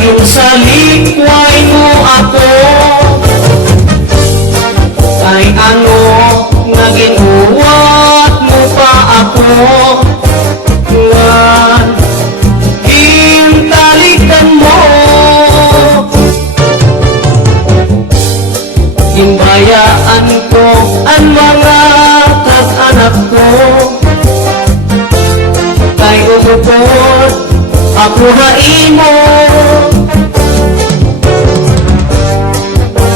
Laging sa likway mo ako, kay ano nga ginuwat mo pa ako, nga hintalikan mo. Himbayaan ko ang mga kag-anak ko, kay umupot ako haimo.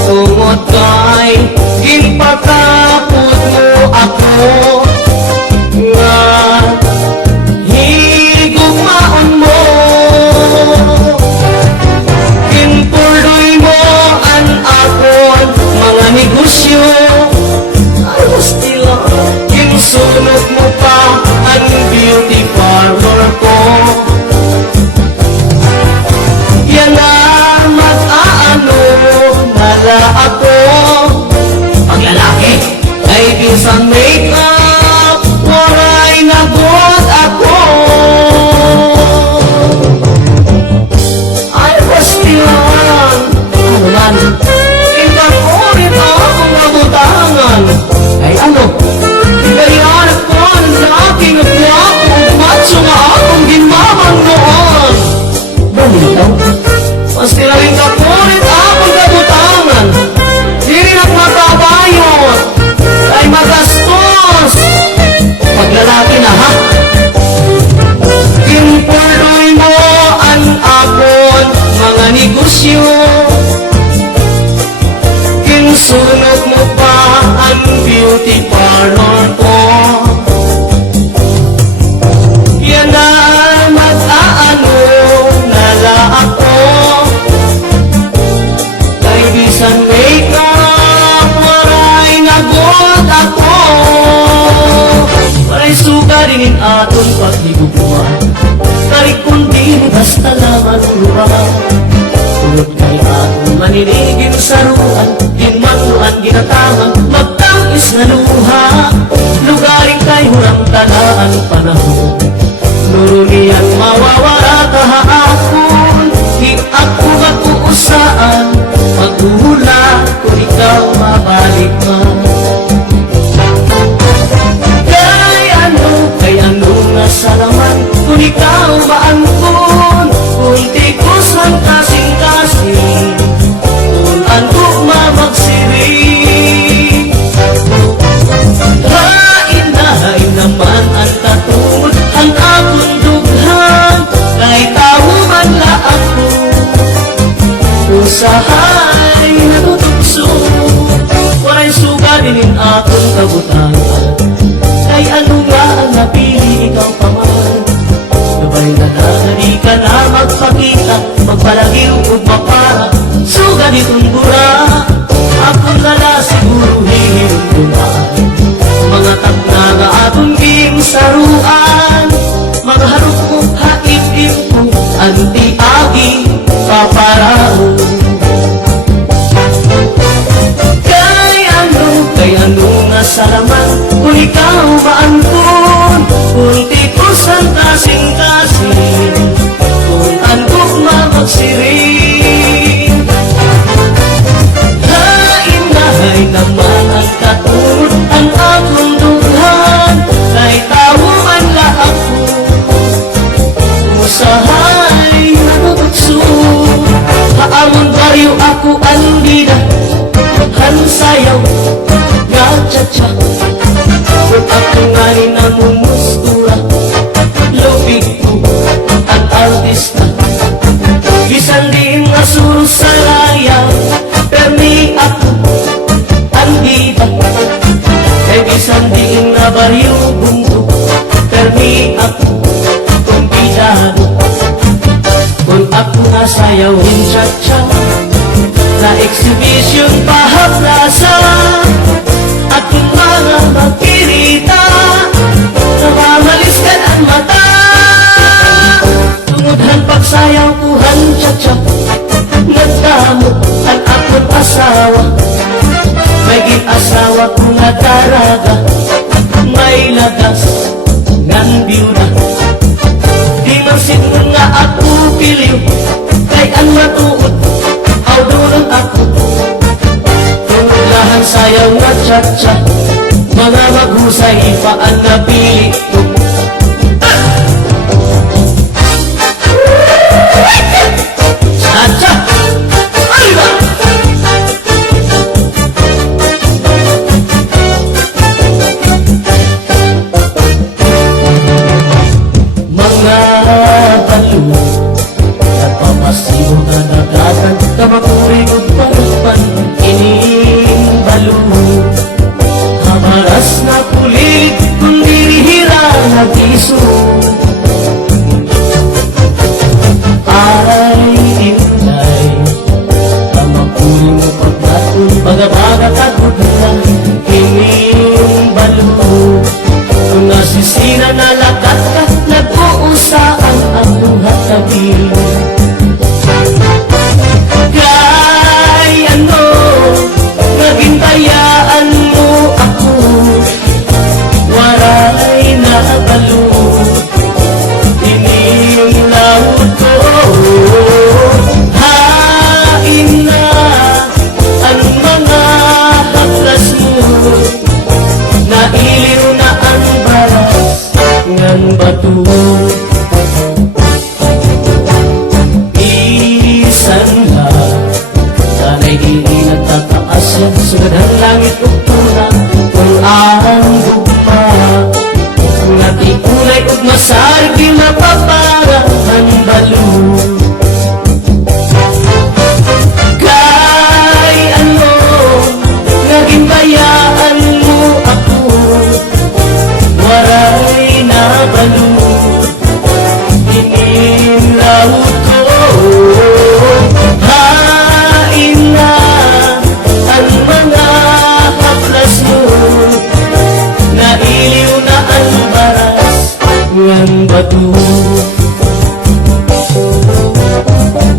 Tungod kay ginpakapot mo ako, nga higugmaon mo. Ginpurdoy mo an akon mga negosyo, I was still ginsunod mo pa ang beauty parlor ko. Yan na mag-aano nala ako, paglalaki ay bisan make-up, waray nagot ako. I was still young, ano man, hindi ko rin akong nabutangan. Ay ano, hinayanap ko ang laking guwapo, macho nga akong ginmamang noon. Bumitaw, mas tinaling ka po rin akong nabutangan. Di rin ako makabayot, ay magastos. Paglalaki na ha, ginpurdoy mo ang akon mga negosyo, ginsunod mo pa ang beauty parlor ko. Yan na mag-aano nala ako, kay bisan make-up, waray nagot ako. Waray suga ringin aton paghigubuan, karik kundi basta naman luha. Tulad kay aton maninigin saruan, ginmanuan ginatamang magtangis na luha. Lugaring kay hurang talaan panahon, nurunian mawawala kahapon. Di ako matuusaan, maghuhula kung ikaw mabalik man. Kay ano nga salaman kung ikaw maangkon, kung tikos man kasing-kasing, kung antok mamagsiri. Hain naman ang katulad ang akong dughan, kay tao man la ako, usahay natutugso. Waray suga din akong kabutangan, kay ano nga ang napili ikaw pa man. Gabay na di ka na magpakita, magpalagil o mapara, suga ditong gura. Ako na la siguro hihirong kumaan, mga tagna nga atong king saruan. Magharap mo haipin ko, anti-agi paparao. Kay ano nga salaman kung ikaw maangkon, kung tikos ang kasing-kasing, kung antok mamagsiri. Hain naman ang katulad ang akong dughan, kay tao man la ako, usahay natutugso. Haamon baryo ako ang bida, hansayaw cha-cha, kung ako nga rin namumustura, lupig ko ang artista. Bisan din nga suro sa layaw, permi ako ang diba. Kay bisan din nga baryo bumbo, permi ako kumpidado. Kung ako nga sayawin cha-cha, na exhibition pahaplasa, aking mga magkirita, namamalis ka ang mata. Tungudhan pagsayaw kuhan cha-cha, nagdamo ang akong asawa. May gin-asawa ko nga daraga, may lagas ng biyuda. Di man sinun nga ako piliw, kay ang cha-cha, mga maghusay paan na pili ko. Cha-cha! Arriba! Mga balo nagpapasibo na nagatan kamakuri ko pagpan ining balo hamaras na pulit kung dirihira nag-iso ay inday kamakuri mo pagkatun baga-baga kagudlan ining balo kung nasisira na lakat ka nag-uusa ang akong hatabi kay ano naging bayaan mo ako waray na balo inilawod ko hain na ang mga haplas mo nailiw na ang baras ngan bato sugadang langit ug tuna kung ang gugma ngati ulay ug masarig di mapapara ang balo kay ano naging bayaan mo ako waray na balo inilawod ko hain na ang mga haplas mo nailiw na ang baras ngan bato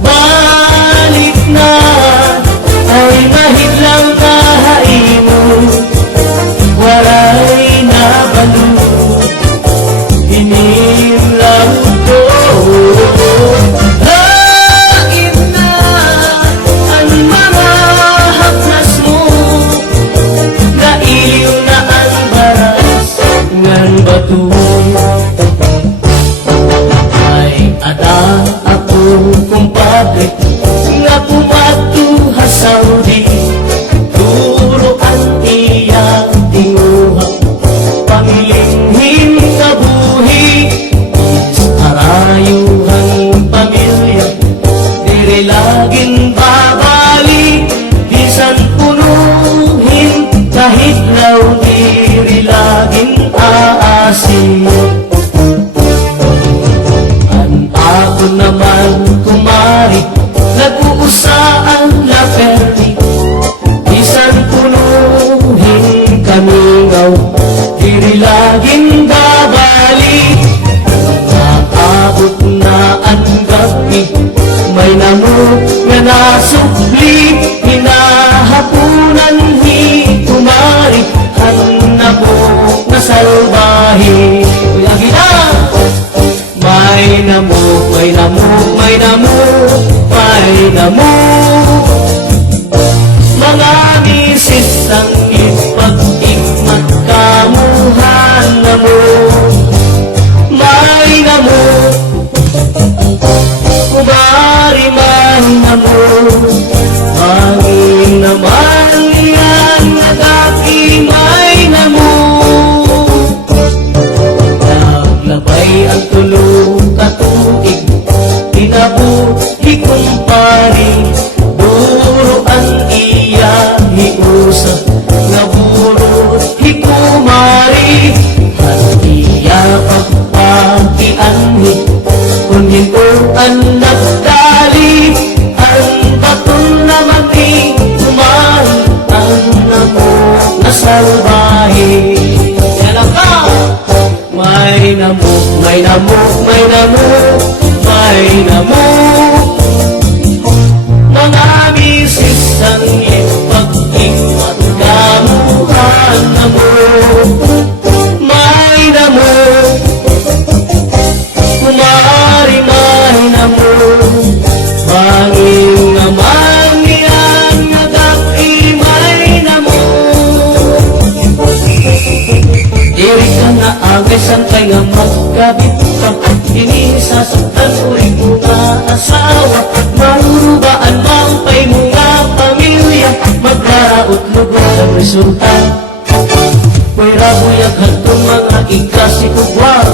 balik na ay mahiglang kahimo walay na balo inilawod ko hain na ang mga haplas mo nailiw na ang baras ngan bato ay ada ako kumpadre nga pumatuha Saudi turo ang iyang tinguha pamilinghing kabuhi arayuhang pamilya diri laging babalik bisan punuhin kahit raw diri laging aasin an ako naman kumari nag-uusa ang laperli bisan punuhin kamingaw diri laging babalik naabot na ang gabi may namok nga nasukli hinahapunan kumari ang namok na salbahe kuya gina may namok may namok may namok may namok mga misis ang ipag-ikmat kamuhan namok may namok kumari may namok hangin naman yan nagaki may namok naglabay ang tulog katuig tinabuhi kumpari duro ang iya hiusa nga buro hikumari at iya pagpakianhi kung hinuan nagdali ang baton naman ni kumari ang namok na salbahe yan ka may namok may namok may namok may namok mga misis ang ipag-ikmat kamuhan namok may namok kumari may namok banging naman yan nagaki may namok resulta. Pwera buyag hagtong mga ikasikugwa,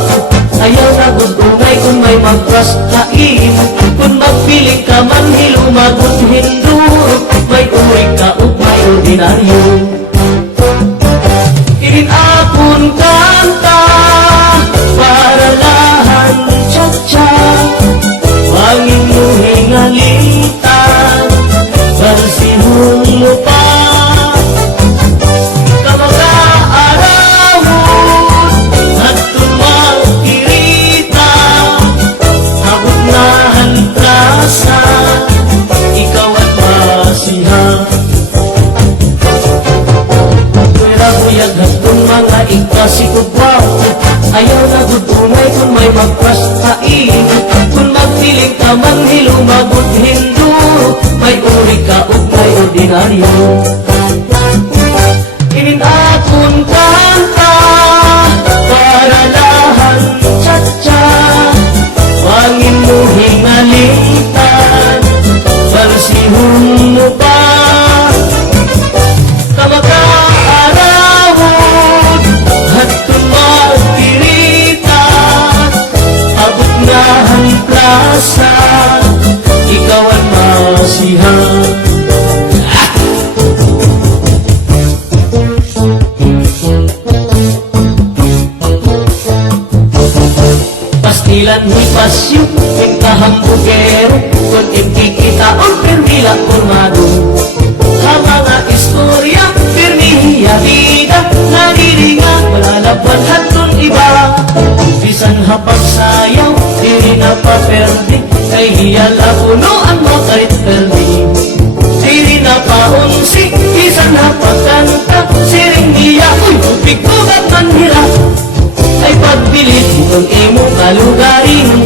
ayaw na gudungay kung may magpas kain. Kung magpiling ka man hilumagot Hindu, may uri ka o may ordinaryo. Irinapon kanta para lahan tsa-tsa, wangin mo hingalitan, barsihon mo pa. Kamag-aarawon at tumakirita, abot na ang trasa, ikaw at masiha. Pwera buyag hagtong mga ikasikugwa, ayaw na gudungay kung may magpaskain. Kung magpiling ka man hilumagot Hindu, may uri ka o may ordinaryo. Ininakon kanta para lahan tsa-tsa, wangin mo hingalitan, barsihon mo pa. Kamag-aarawon at tumagtirita, abot na ang plasa, ikaw ang masiha. Pastilan ni pasyo, pintahambugero, kung imkikita ang permila formado. Ang mga istorya, permihiya vida, naniringan, malalaban hatun iba. Bisan hapag sayaw, diri na paperde, kay hiyala puno ang makarit perde. Diri na paunsi, bisan hapag kanta, siring hiya, uy, bigbugat man hira. Ay pagpilit itong imo kalugarin,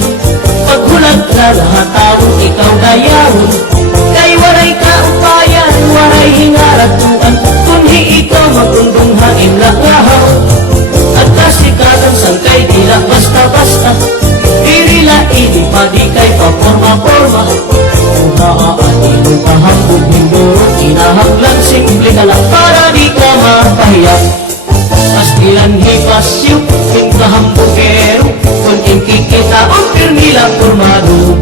paghulat na lahat tawong ikaw gayawon. Kay waray kaupayan, waray hingaratuan, kunhi ikaw magundunghain lakahaw. At kasikatan sangkay tila basta-basta, dirila ini padi kay paporma-porma. Uhaan ilo kahambog hinduro, kinahanglan simple na lang para di ka mapahiyak. Pastilan hipasyo, pintahambugero, kung imkikita ang permila formado.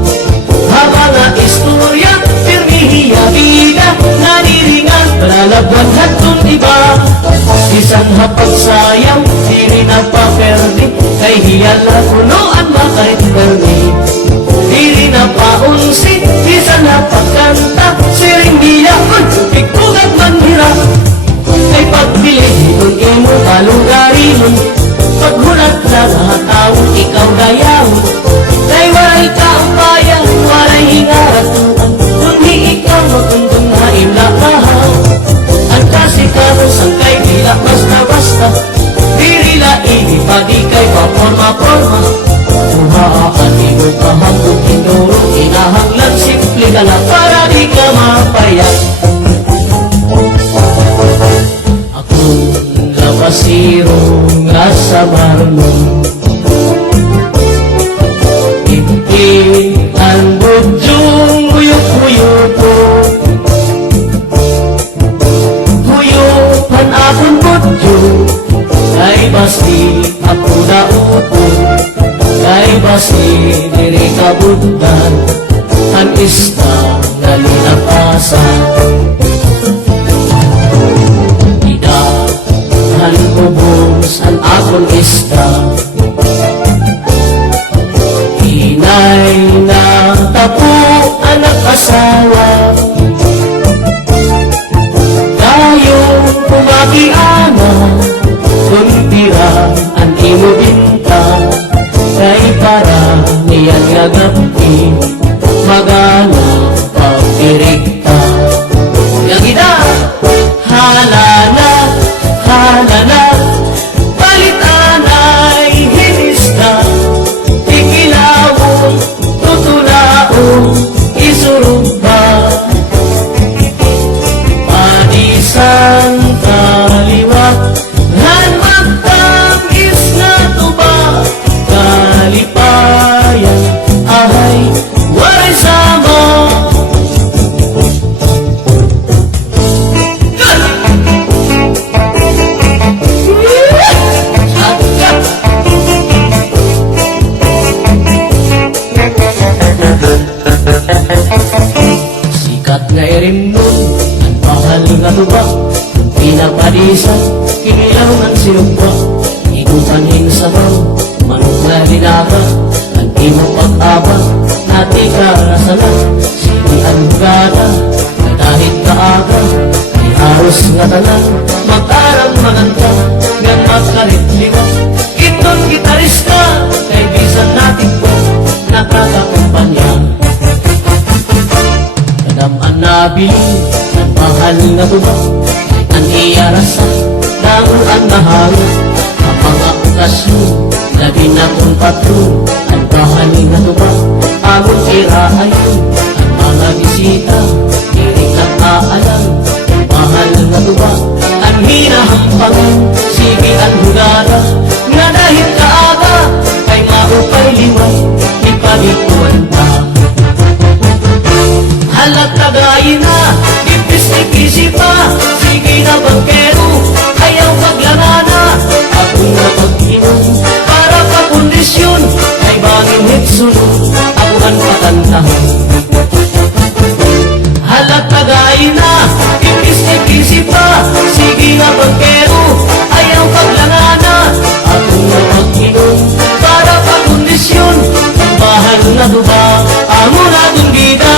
Mga istorya, permihiya vida, naniringan, malalaban hatun iba. Isang hapag sayang, diri na paperde, kay hiyala punoan makarit perde. Diri na paunsi, isang hapag kanta, siring niya, uy, pigbugat man hirap. Kay pagpilit itong imo kalugarin, paghulat na lahat tawong ikaw gayawon. Kay waray kaupayan, waray hingaratuan, kundi ikaw magundunghain lakahaw. Ang kasikatan sangkay tila basta-basta, dirila ini padi kay paporma-porma. Uhaan imo kahambog hinduro, kinahanglan simple ka lang para di ka mapayak. Pasiro nga sa marlon, ipin ang budyong huyok-huyoko. Huyupan akong budyo, kay basi ako na upo. Kay basi diri kabundan, ang ista na linapasan. Ang ubos ang akong ista, hinay na tapo anak asawa. Tayo pumakiana, kumpira ang imo binta. Kay para niyan nga gabi, magana pagdirikta. Yagida, halana, balitanay hinista, ikilawon, tutulaon, isurumba. Ilisan, kinilaw ng sinugba, ikupanin sa baw, manok na hinaga, ang imo pag-aba, nati ka nasalan, sige ang hugada, na kahit kaaga, ay haros nga tanan, mag-arang maganda, nga magkarit liwa, iton gitarista, kay bisan natin po, nakakakumpanya. Kadaman na bilin, ang mahal na tuba, ang iyarasa, damuan na halo, ang mga okasyon, labi na kong patron, ang mahal na tuba, among iraayon, ang mga bisita, hirig ng aalam, ang mahal na tuba, ang hinahampangan, sige ang hugada, nga dahil kaaga, kay maupay liway, ipagikuan pa. Halat kagayin na, ipis-ipisi pa, sige na bangkero, ayaw maglangana, ako na mag-inom, para pa-kondisyon, ay bangin hitsunod, ako ang pakantahan. Halat kagayin na, ipis-ipisi pa, sige na bangkero, ayaw maglangana, ako na mag-inom, para pa-kondisyon, ang mahal na duba, amo na dundida,